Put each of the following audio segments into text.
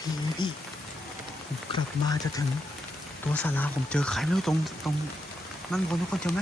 พี่พี่ผมกลับมาจะถึงตัวศาลาผมเจอใครไม่รู้ตรงตรงนั่นบนทุกคนเจอไหม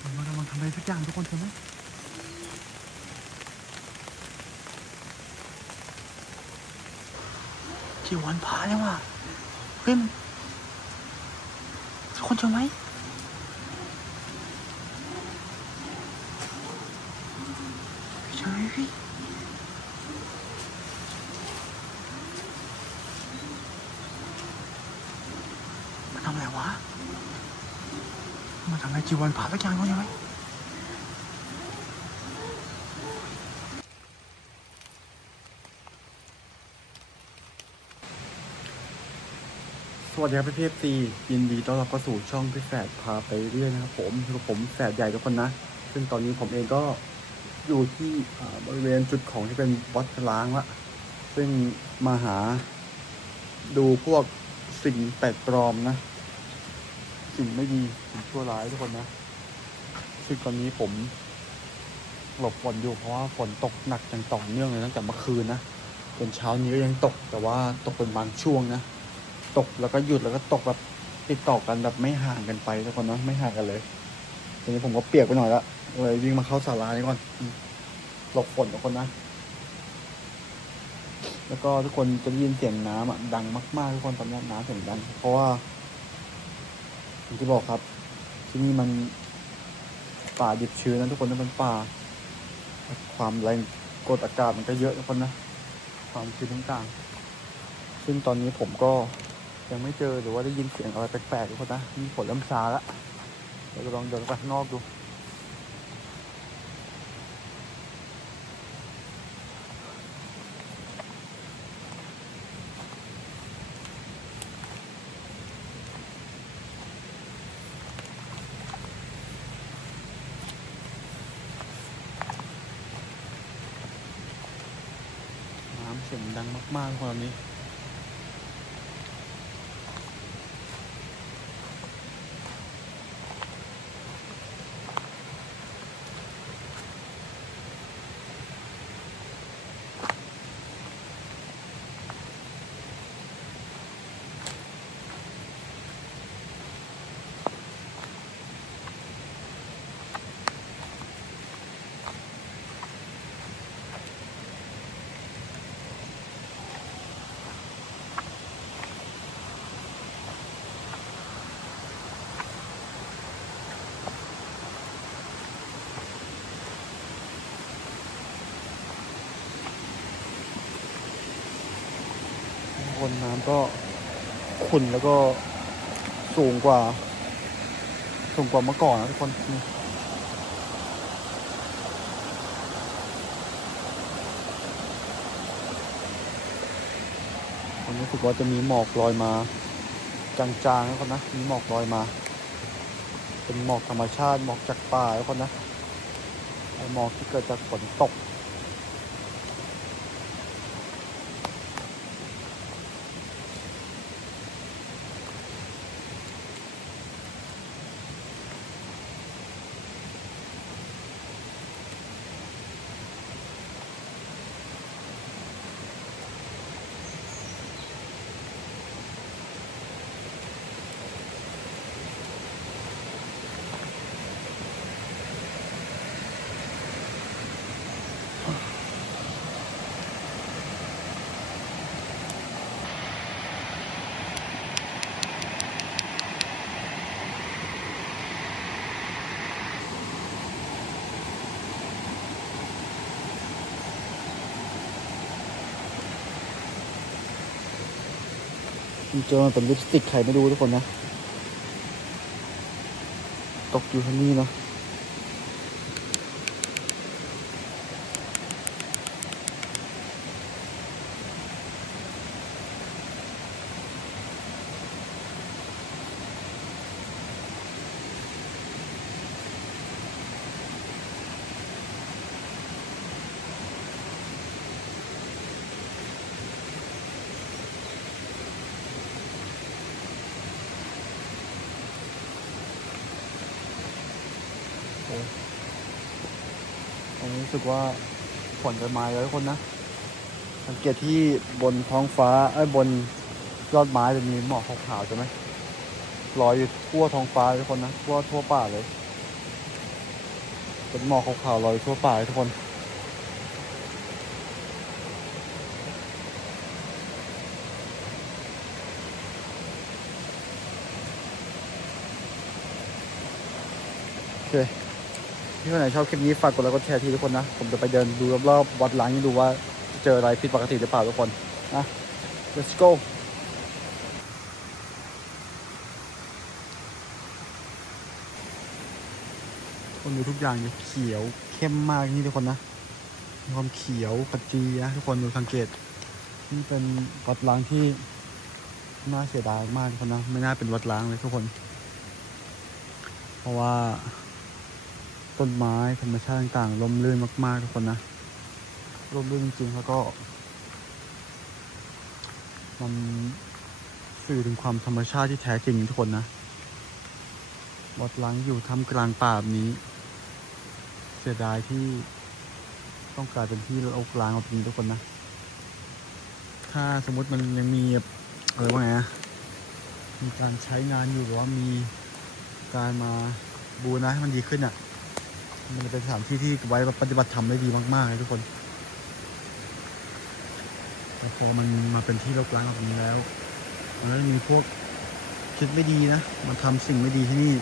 ผมกำลังทำอะไรสักอย่างทุกคนเจอไหมกี่วันพาแล้วว่ะเฮ้ยทุกคนเจอไหม ใช่พี่มันทำอะไรวะ มันทำอะไรจีวันผ่าสักอย่างวะยังไงสวัสดีครับพี่เพฟซียินดีต้อนรับเข้าสู่ช่องพี่แฝดพาไปเรื่อยนะครับผมคือผมแฝดใหญ่ทุกคนนะ ซึ่งตอนนี้ผมเองก็ อยู่ที่บริเวณจุดของที่เป็นวัดล้างละซึ่งมาหาดูพวกสิ่งแปลกปลอมนะ สิ่งไม่ดีสิ่งชั่วร้ายทุกคนนะซึ่งตอนนี้ผมหลบฝนอยู่เพราะว่าฝนตกหนักอย่างต่อเนื่องเลยตั้งแต่เมื่อคืนนะจนเช้านี้ก็ยังตกแต่ว่าตกเป็นบางช่วงนะ ตกแล้วก็หยุดแล้วก็ตกแบบติดต่อกันแบบไม่ห่างกันไปทุกคนนะไม่ห่างกันเลยทีนี้ผมก็เปียกไปหน่อยละ เลยวิ่งมาเข้าศาลานี้ก่อน หลบฝนทุกคนนะ แล้วก็ทุกคนจะได้ยินเสียงน้ำอะดังมากๆ ทุกคนตอนนี้น้ำเสียงดัง เพราะว่าอย่างที่บอกครับ ที่นี่มันป่าดิบชื้นนะทุกคนนะเป็นป่า ความแรงกดอากาศมันก็เยอะทุกคนนะ ความชื้นต่างๆ ซึ่งตอนนี้ผมก็ยังไม่เจอหรือว่าได้ยินเสียงอะไรแปลกๆทุกคนนะมีฝนเริ่มซาแล้วเดี๋ยวเราลองเดินไปข้างนอกดู น้ำเสียงดัง มากๆตอนนี้ บ น้ำก็ขุ่นแล้วก็สูงกว่า สูงกว่าเมื่อก่อนนะทุกคนนี่ผมรู้สึกว่าจะมีหมอกลอยมา จางๆนะคนนะ มีหมอกลอยมา เป็นหมอกธรรมชาติหมอกจากป่าแล้วคนนะหมอกที่เกิดจากฝนตก เจอมันเป็นลิปสติกใครไม่รู้ทุกคนนะ ตกอยู่ที่นี่เนาะ ว่าฝนจะมาแล้วทุกคนนะ สังเกตที่บนท้องฟ้าไอ้บนยอดไม้จะมีหมอกขาวๆใช่ไหมลอยอยู่ทั่วท้องฟ้าทุกคนนะทั่วทั่วป่าเลยเป็นหมอกขาวๆลอยทั่วป่าทุกคนโอเค ที่คนไหนชอบคลิปนี้ฝากกดไลค์กดแชร์ทีทุกคนนะ ผมจะไปเดินดูรอบๆวัดล้างนี่ดูว่าเจออะไรผิดปกติหรือเปล่าทุกคนนะ let's go คนดูทุกอย่างเนี่ยเขียวเข้มมากนี่ทุกคนนะมีความเขียวขจีนะทุกคนดูสังเกตนี่เป็นวัดล้างที่น่าเสียดายมากทุกคนนะไม่น่าเป็นวัดล้างเลยทุกคน เพราะว่า ต้นไม้ธรรมชาติต่างๆร่มรื่นมากๆทุกคนนะร่มรื่นจริงๆแล้วก็ มันสื่อถึงความธรรมชาติที่แท้จริงทุกคนนะวัดล้างอยู่ท่ามกลางป่าแบบนี้ เสียดายที่ต้องกลายเป็นที่โอกล้างแบบนี้ทุกคนนะ ถ้าสมมติมันยังมีอะไรว่าไงมีการใช้งานอยู่หรือว่ามีการมาบูรณะให้มันดีขึ้นอะ มันจะเป็นสถานที่ที่ไว้ปฏิบัติธรรมได้ดีมากๆเลยทุกคนแล้วพอมันมาเป็นที่รกร้างแบบนี้แล้วมันก็จะมีพวกคิดไม่ดีนะมาทำสิ่งไม่ดีที่นี่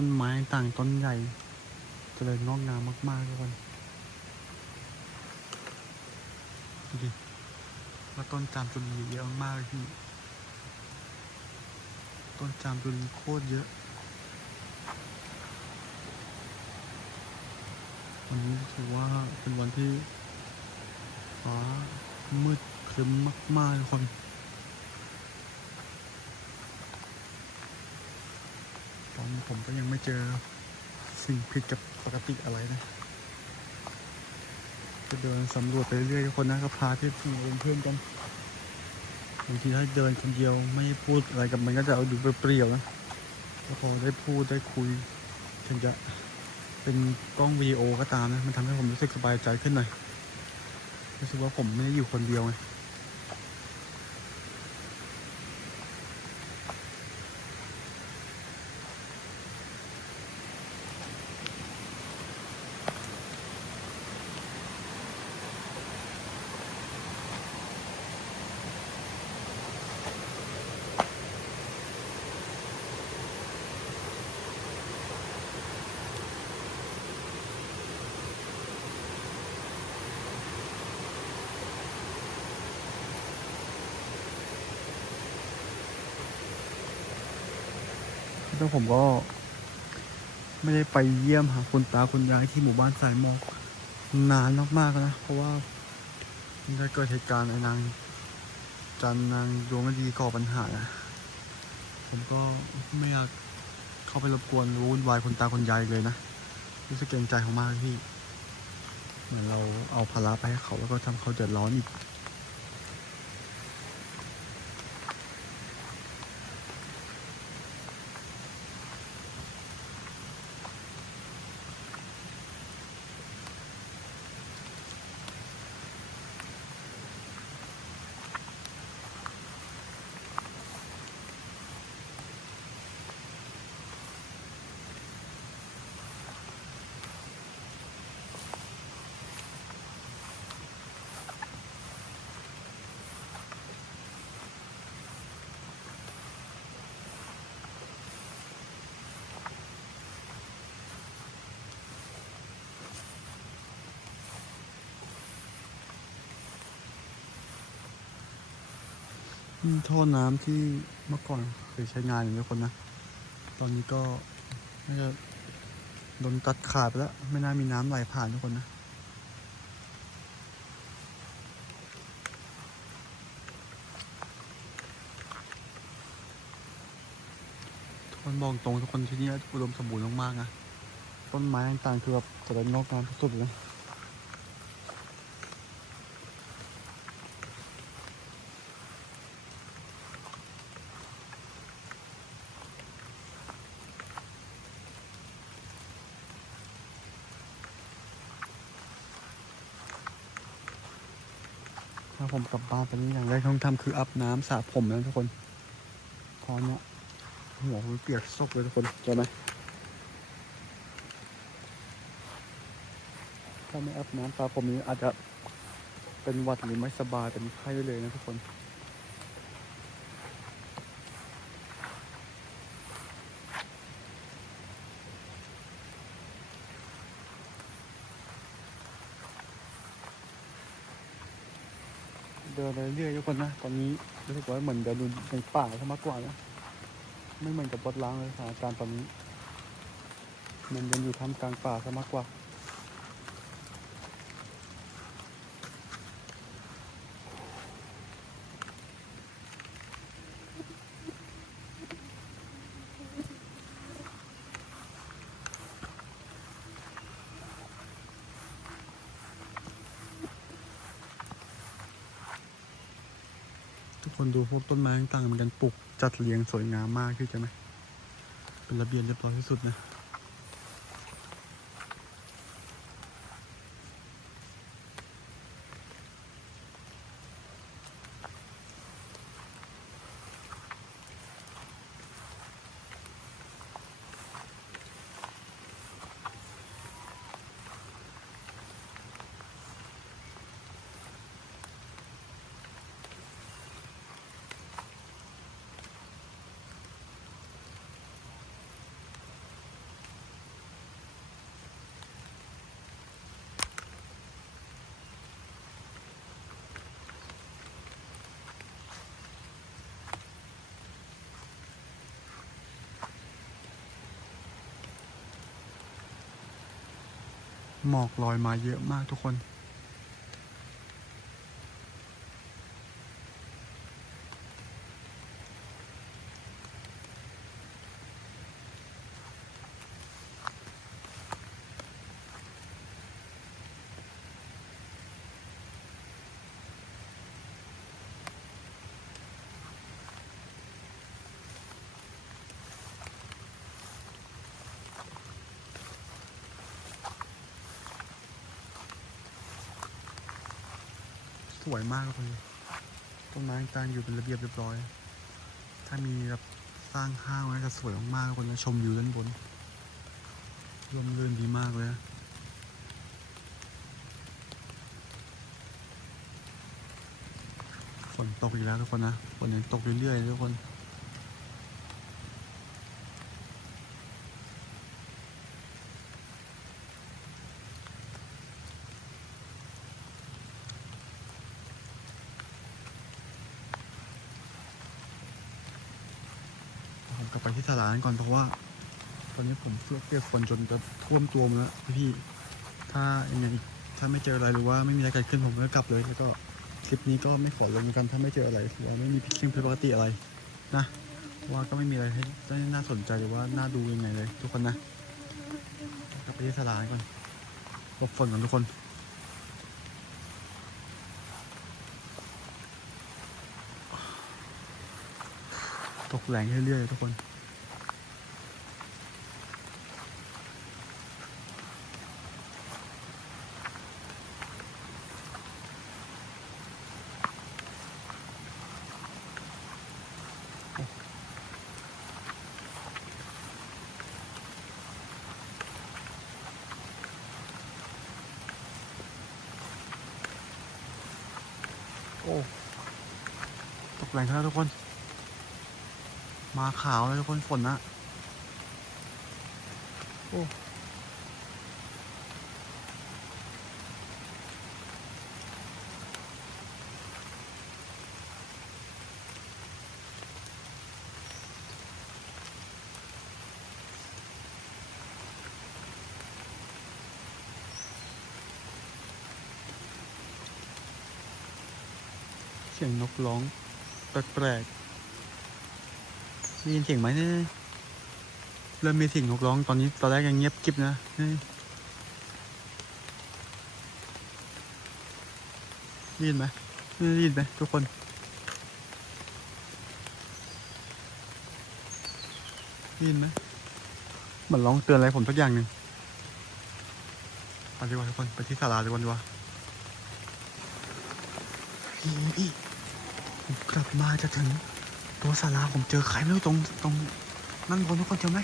ต้นไม้ต่างต้นใหญ่เจริญงอกงามมาก ๆ ทุกคนดูดิว่าต้นจามจุลีเยอะมากเลยพี่ ต้นจามจุลีโคตรเยอะ วันนี้ถือว่าเป็นวันที่ฟ้ามืดครึ้มมาก ๆ ทุกคน ตอนนี้ ผมก็ยังไม่เจอสิ่งผิดกับปกติอะไรนะจะเดินสำรวจไปเรื่อยๆทุกคนนะก็พาเพื่อนเป็นเพื่อนกันบางทีถ้าเดินคนเดียวไม่พูดอะไรกับมันก็จะเอาดูเปรี้ยวๆนะแล้วพอได้พูดได้คุยถึงจะเป็นกล้องวิดีโอก็ตามนะ มันทำให้ผมรู้สึกสบายใจขึ้นหน่อยรู้สึกว่าผมไม่ได้อยู่คนเดียวไง แล้วผมก็ ไม่ได้ไปเยี่ยมหาคุณตาคุณยายที่หมู่บ้านสายหมอกนานมากๆนะ เพราะว่าได้เกิดเหตุการณ์ไอ้นาง จันนางดวงดีก่อปัญหานะผมก็ไม่อยากเข้าไปรบกวนวุ่นวายคุณตาคุณยายเลยนะรู้สึกเกรงใจเขามากพี่ เหมือนเราเอาภาระไปให้เขาแล้วก็ทำเขาเดือดร้อนอีก ท่อน้ำที่เมื่อก่อนเคยใช้งานอยู่ทุกคนนะ ตอนนี้ก็น่าจะโดนตัดขาดไปแล้ว ไม่น่ามีน้ำไหลผ่านทุกคนนะทุกคนบอกตรงทุกคนที่นี่อุดมสมบูรณ์มากๆนะต้นไม้ต่างๆคือแบบเจริญงอกงามสุดๆเลย ผมกลับบ้านตอนนี้อย่างแรกต้องทำคืออาบน้ำสระผมนะทุกคนเพราะเนี้ยหัวผมเปียกซกเลยทุกคนเจอไหมถ้าไม่อาบน้ำสระผมนี้อาจจะเป็นหวัดหรือไม่สบายเป็นไข้ได้เลยนะทุกคน เดินไปเรื่อยๆทุกคนนะตอนนี้รู้สึกว่าเหมือนเดินดูในป่าซะมากกว่านะไม่เหมือนกับบดล้างเลยสถานการณ์ตอนนี้มันยังอยู่ท่ามกลางป่าซะมากกว่า ดูพวกต้นไม้ต่างๆมันกันปลูกจัดเรียงสวยงามมากที่จะไหมเป็นระเบียบเรียบร้อยที่สุดนะ หมอกลอยมาเยอะมากทุกคน วยมากเลยต้นไม้ต่างอยู่เป็นระเบียบเรียบร้อย ถ้ามีแบบสร้างห้างน่าจะสวยมากๆคนจะชมวิวด้านบนร่มรื่นดีมากเลยฝนตกอีกแล้วทุกคนนะฝนยังตกเรื่อยๆทุกคน กลับไปที่สลานั้นก่อนเพราะว่า ตอนนี้ผมเสื้อเปียกฝนจนจะท่วมตัวหมดแล้วพี่ถ้ายังไงถ้าไม่เจออะไรหรือว่าไม่มีอะไรเกิดขึ้นผมก็กลับเลย แล้วก็คลิปนี้ก็ไม่ขอลงกันถ้าไม่เจออะไรหรือว่าไม่มีพิสิ่งผิดปกติอะไรนะว่าก็ไม่มีอะไรให้ได้น่าสนใจหรือว่าน่าดูยังไงเลย ทุกคนนะกลับไปที่สลานก่อนหลบฝนก่อนทุกคน ตกแรงเรื่อยๆทุกคน โอ้ ตกแรงแล้วทุกคน มาขาวเลยทุกคนฝนนะโอ้เสียงนกร้องแปลก ได้ยินเสียงไหมเนี่ยเริ่มมีเสียงนกร้องตอนนี้ตอนแรกยังเงียบกริบนะนี่ได้ยินไหมได้ยินไหมทุกคนได้ยินไหมเหมือนร้องเตือนอะไรผมสักอย่างหนึ่งไปดีกว่าทุกคนไปที่ศาลาดีกว่าดีกว่าพี่กลับมาจะถึง ตัวศาลาผมเจอใครไม่รู้ตรงตรงนั่นคนทุกคนเจอไหม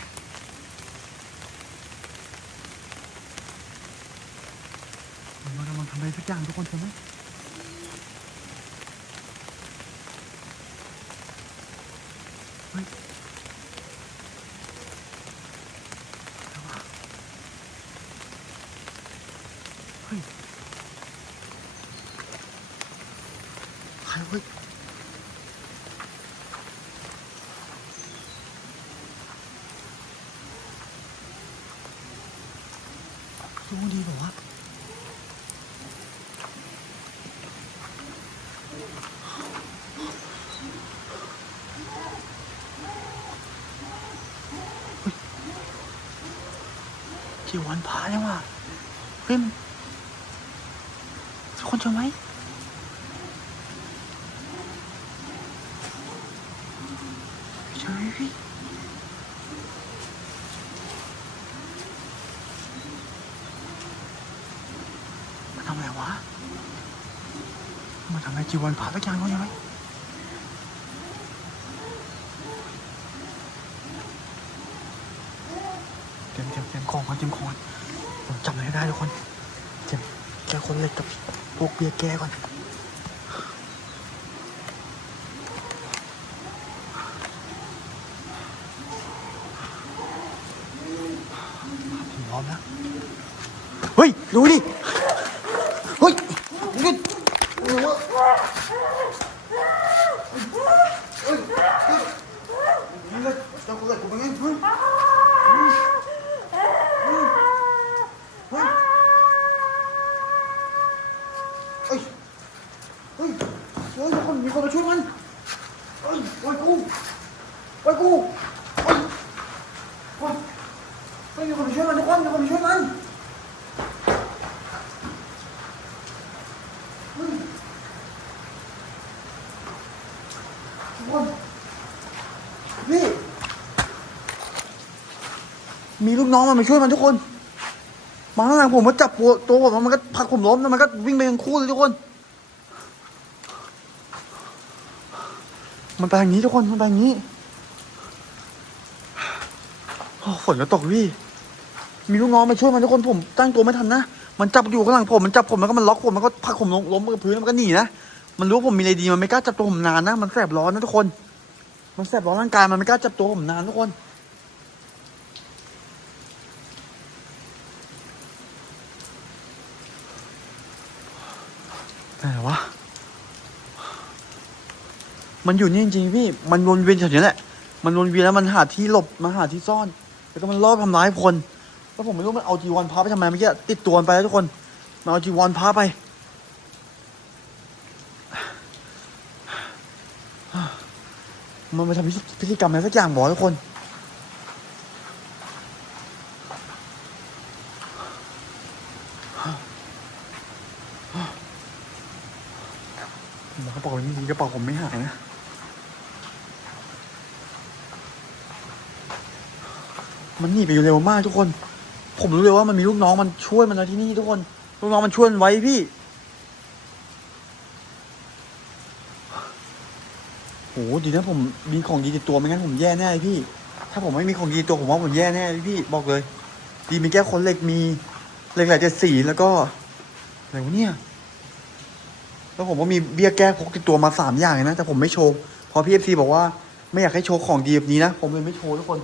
มันทำอะไรสักอย่างทุกคนเจอไหมเฮ้ยอะไรวะเฮ้ยใครเว้ย รู้ดีบอกว่าวะเฮ้ยจีวันพาเนี่ยว่ะเฮ้ยมันคนเจอไหมเจอไหมพี่ มันทำอะไรวะมันทำอะไรจีวรผ่าสักอย่างเขาใช่ไหมเตรียมเตรียมเตรียมของก่อนเตรียมของก่อนผมจำอะไรได้ทุกคนเตรียมแกะคนเหล็กกับพวกเบียร์แก้ก่อนผมพร้อมแล้ว เฮ้ย ดูดิ เฮ้ยดูดิจะกูเลยกูเป็นไงเฮ้ยเฮ้ยเฮ้ยเฮ้ยเฮ้ยคนมีคนมาช่วยมันเฮ้ยโอ้ยกูโอ้ยกูเฮ้ยเฮ้ยเฮ้ยมีคนมาช่วยมันทุกคนมีคนมาช่วยมัน ทุกคนนี่ มีลูกน้องมันมาช่วยมันทุกคนมาข้างหลังผมมาจับตัวตัวผมมันก็ผลักผมล้มแล้วมันก็วิ่งไปทั้งคู่เลยทุกคน มันไปอย่างนี้ทุกคนมันไปอย่างนี้โอ้ฝนก็ตกพี่มีลูกน้องมาช่วยมันทุกคนผมตั้งตัวไม่ทันนะมันจับอยู่ข้างหลังผมมันจับผมแล้วก็มันล็อกผมมันก็ผลักผมลงล้มกับพื้นแล้วมันก็หนีนะมันรู้ว่าผมมีอะไรดีมันไม่กล้าจับตัวผมนานนะมันแสบร้อนนะทุกคน มันแสบร้อนร่างกายมันไม่กล้าจับตัวผมนานทุกคน ไหนวะ มันอยู่นี่จริงๆพี่ มันวนเวียนแถวนี้แหละ มันวนเวียนแล้วมันหาที่หลบมาหาที่ซ่อน แล้วก็มันรอบทำร้ายคน แล้วผมไม่รู้มันเอาจีวรพาไปทำไมเมื่อกี้ติดตัวไปแล้วทุกคนมันเอาจีวรพาไปมันมาทำพิธีพิธีกรรมอะไรสักอย่างบอกทุกคน ผมกระเป๋าจริงๆกระ เป๋าผมไม่หายนะมันหนีไปอยู่เร็วมากทุกคน ผมรู้เลยว่ามันมีลูกน้องมันช่วยมันแล้วที่นี่ทุกคน ลูกน้องมันช่วยมันไว้พี่โหดีนะผมมีของดีติดตัวไม่งั้นผมแย่แน่เลยพี่ ถ้าผมไม่มีของดีตัวผมว่าผมแย่แน่เลยพี่บอกเลย ดีมีแก้คนเหล็กมีเหล็กไหลเจ็ดสีแล้วก็อะไรวะเนี่ย แล้วผมก็มีเบี้ยแก้พกติดตัวมาสามอย่างเลยนะ แต่ผมไม่โชว์เพราะพี่เอฟซีบอกว่าไม่อยากให้โชว์ของดีแบบนี้นะ ผมเลยไม่โชว์ทุกคน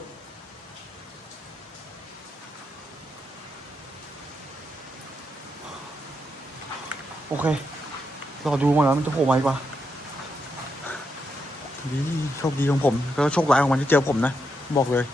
โอเครอดูมาแล้วมันจะโผล่มาอีกปะดีโชคดีของผม แล้วก็โชคร้ายของมันที่เจอผมนะ บอกเลย